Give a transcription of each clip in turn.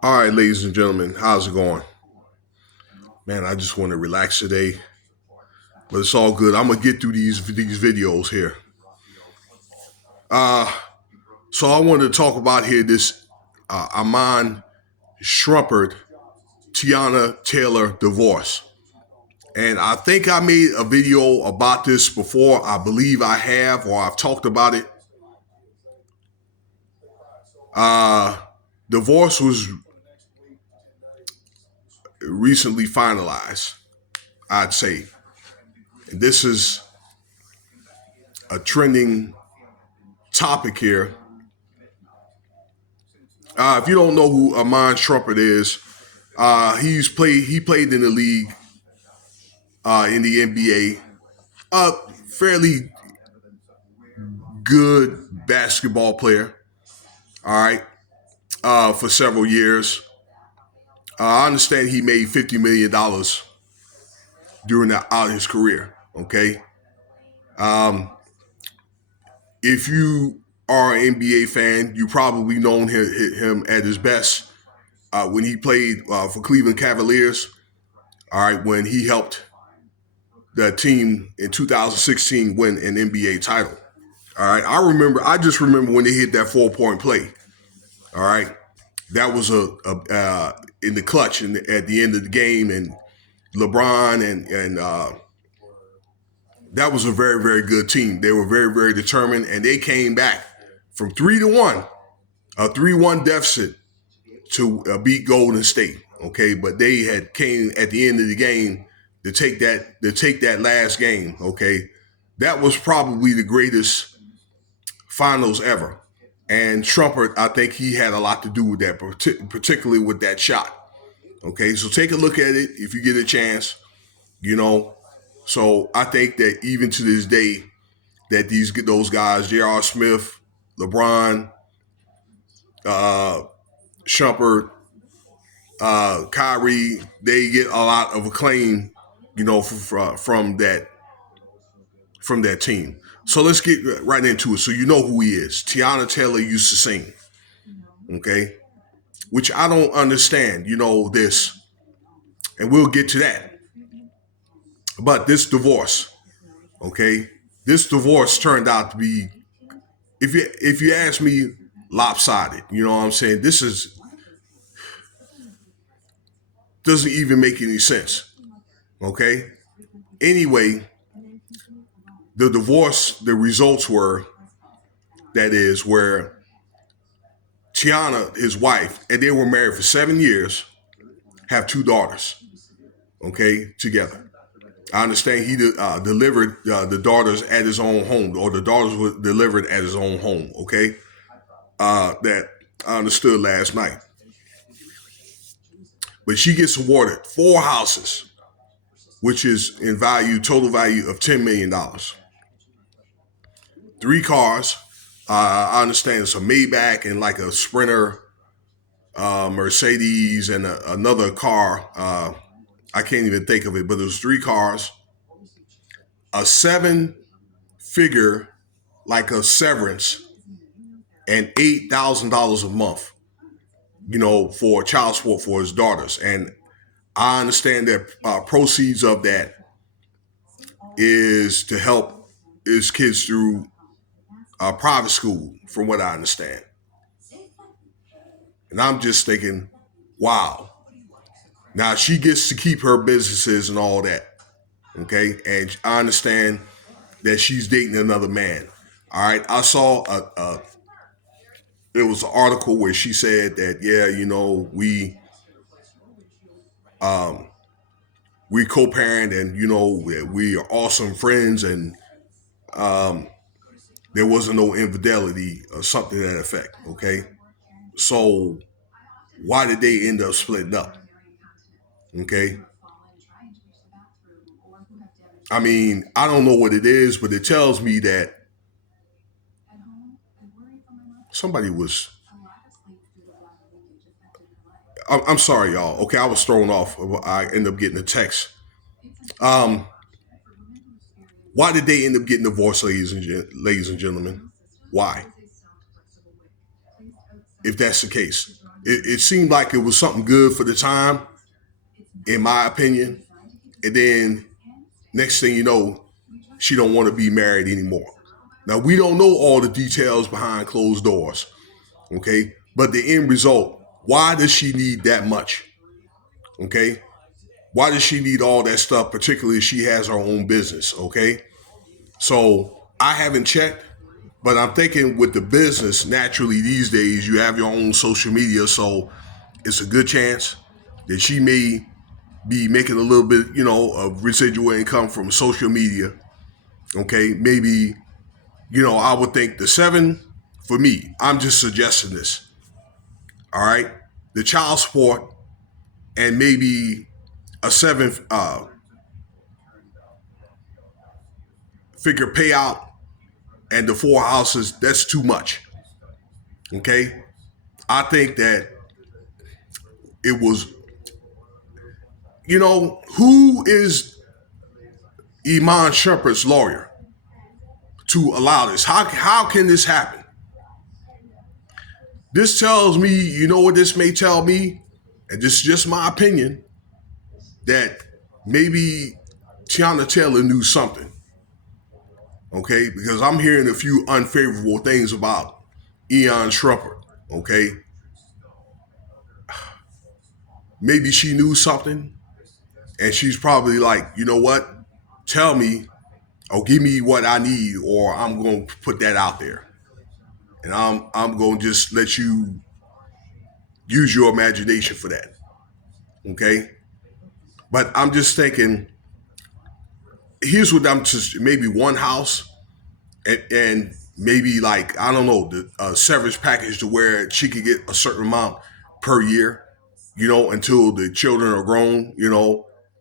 All right, ladies and gentlemen, how's it going? Man, I just want to relax today, but it's all good. I'm gonna get through these videos here. Uh, so I wanted to talk about here this Iman Shrumpert-Teyana Taylor divorce, and I think I made a video about this before. I believe I have, or I've talked about it. Uh, Divorce was recently finalized, I'd say. And this is a trending topic here. If you don't know who Iman Shumpert is, he played in the league in the NBA. Fairly good basketball player. All right, for several years. I understand he made $50 million during out his career. Okay, um, if you are an NBA fan, you probably known him at his best when he played for Cleveland Cavaliers. All right, when he helped the team in 2016 win an NBA title. All right, I just remember when they hit that 4-point play. All right, that was in the clutch and at the end of the game, and LeBron and that was a very very good team. They were very very determined, and they came back from 3-1, a 3-1 deficit to beat Golden State. Okay, but they had came at the end of the game to take that last game. Okay, that was probably the greatest finals ever. And Trumpert, I think he had a lot to do with that, particularly with that shot. Okay, so take a look at it if you get a chance. You know, so I think that even to this day, that those guys, J.R. Smith, LeBron, uh, Shumpert, Kyrie, they get a lot of acclaim, from that team. So let's get right into it. So you know who he is. Teyana Taylor used to sing, okay, which I don't understand. This, and we'll get to that. But this divorce turned out to be, if you ask me, lopsided. You know what I'm saying? This is doesn't even make any sense. Okay. Anyway, the divorce, the results were that is where Tiana, his wife, and they were married for 7 years, have two daughters, okay, together. I understand he delivered the daughters at his own home, or the daughters were delivered at his own home, okay? That I understood last night. But she gets awarded 4 houses, which is in total value of $10 million. 3 cars. I understand it's a Maybach and like a Sprinter, Mercedes, and another car. I can't even think of it, but there's 3 cars, a 7-figure, like a severance, and $8,000 a month, for child support for his daughters. And I understand that proceeds of that is to help his kids through private school, from what I understand. And I'm just thinking, wow. Now she gets to keep her businesses and all that. Okay. And I understand that she's dating another man. All right. I saw it was an article where she said that, yeah, um, we co-parent, and we are awesome friends, and um, there wasn't no infidelity or something to that effect. Okay. So why did they end up splitting up? Okay. I mean, I don't know what it is, but it tells me that somebody was. I'm sorry, y'all. Okay, I was thrown off. I ended up getting a text. Um, why did they end up getting divorced, ladies and gentlemen? Why? if that's the case. It seemed like it was something good for the time, in my opinion. And then next thing you know, she don't want to be married anymore. Now we don't know all the details behind closed doors, okay? But the end result, why does she need that much? Okay? Why does she need all that stuff, particularly if she has her own business, okay? So I haven't checked, but I'm thinking with the business, naturally these days you have your own social media, so it's a good chance that she may be making a little bit, of residual income from social media. Okay, maybe, I would think the seven for me. I'm just suggesting this. All right, the child support and maybe a seven figure payout and the four houses. That's too much. Okay, I think that it was. Who is Iman Shumpert's lawyer to allow this? How can this happen? This tells me, you know what this may tell me, and this is just my opinion, that maybe Teyana Taylor knew something, okay? Because I'm hearing a few unfavorable things about Iman Shrumpert, okay? Maybe she knew something, and she's probably like, you know what? Tell me, or give me what I need, or I'm going to put that out there. And I'm going to just let you use your imagination for that, okay? But I'm just thinking, here's what I'm just maybe one house and maybe like I don't know the severance package to where she could get a certain amount per year, until the children are grown.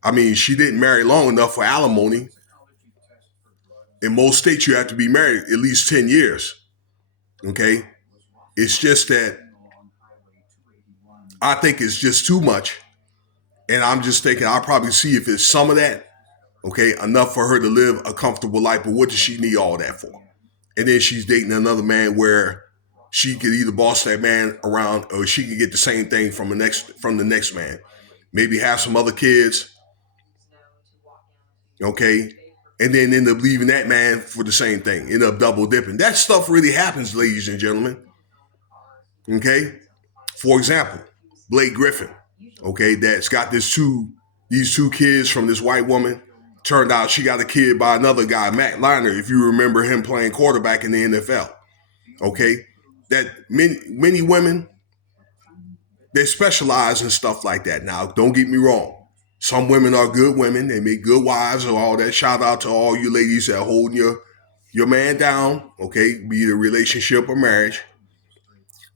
I mean, she didn't marry long enough for alimony. In most states, you have to be married at least 10 years. Okay, it's just that I think it's just too much, and I'm just thinking I'll probably see if it's some of that. Okay, enough for her to live a comfortable life, but what does she need all that for? And then she's dating another man where she could either boss that man around or she could get the same thing from the next man. Maybe have some other kids, okay, and then end up leaving that man for the same thing. End up double dipping. That stuff really happens, ladies and gentlemen. Okay, for example, Blake Griffin, okay, that's got these two kids from this white woman. Turned out she got a kid by another guy, Matt Liner, if you remember him playing quarterback in the NFL. Okay, that many women, they specialize in stuff like that. Now, don't get me wrong. Some women are good women. They make good wives or all that. Shout out to all you ladies that are holding your man down, okay, be it a relationship or marriage,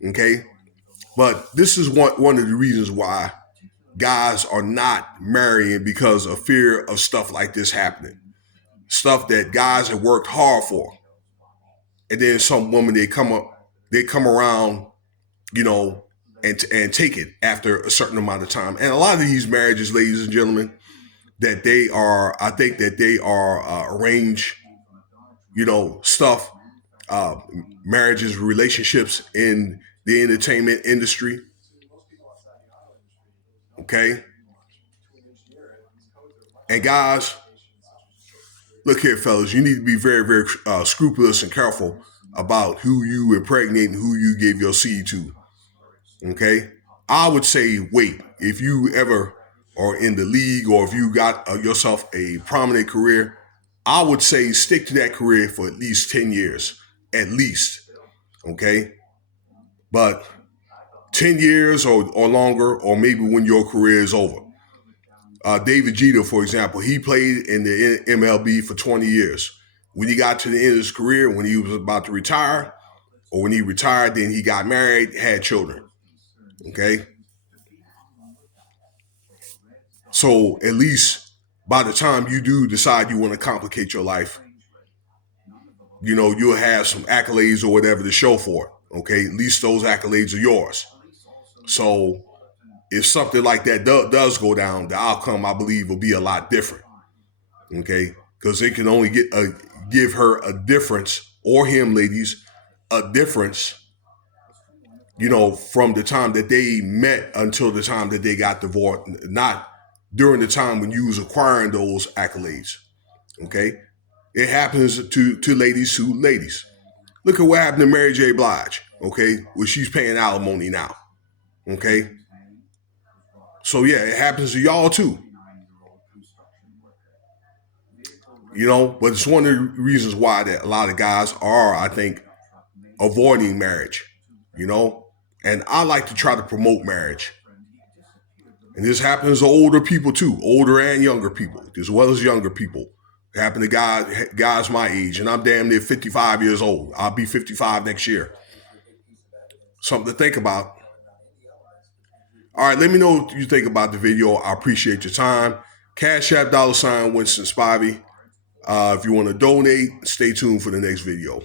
okay? But this is one of the reasons why guys are not marrying because of fear of stuff like this happening. Stuff that guys have worked hard for. And then some woman, they come around, you know, and take it after a certain amount of time. And a lot of these marriages, ladies and gentlemen, I think that they are arranged, stuff, uh, marriages, relationships in the entertainment industry. Okay, and guys, look here, fellas, you need to be very, very scrupulous and careful about who you impregnate and who you give your seed to. Okay, I would say wait if you ever are in the league or if you got yourself a prominent career. I would say stick to that career for at least 10 years, at least. Okay, but 10 years or longer, or maybe when your career is over. David Jeter, for example, he played in the MLB for 20 years. When he got to the end of his career, when he was about to retire, or when he retired, then he got married, had children. Okay, so at least by the time you do decide you want to complicate your life, you'll have some accolades or whatever to show for it. Okay, at least those accolades are yours. So if something like that does go down, the outcome I believe will be a lot different. Okay, because it can only give her a difference, or him, ladies, a difference, from the time that they met until the time that they got divorced, not during the time when you was acquiring those accolades. Okay? It happens to ladies who ladies. Look at what happened to Mary J. Blige, okay? Where she's paying alimony now. Okay? So yeah, it happens to y'all too. But it's one of the reasons why that a lot of guys are, I think, avoiding marriage. And I like to try to promote marriage. And this happens to older people too, older and younger people, as well as younger people. It happened to guys my age, and I'm damn near 55 years old. I'll be 55 next year. Something to think about. All right, let me know what you think about the video. I appreciate your time. Cash App $Winston Spivey. If you want to donate, stay tuned for the next video.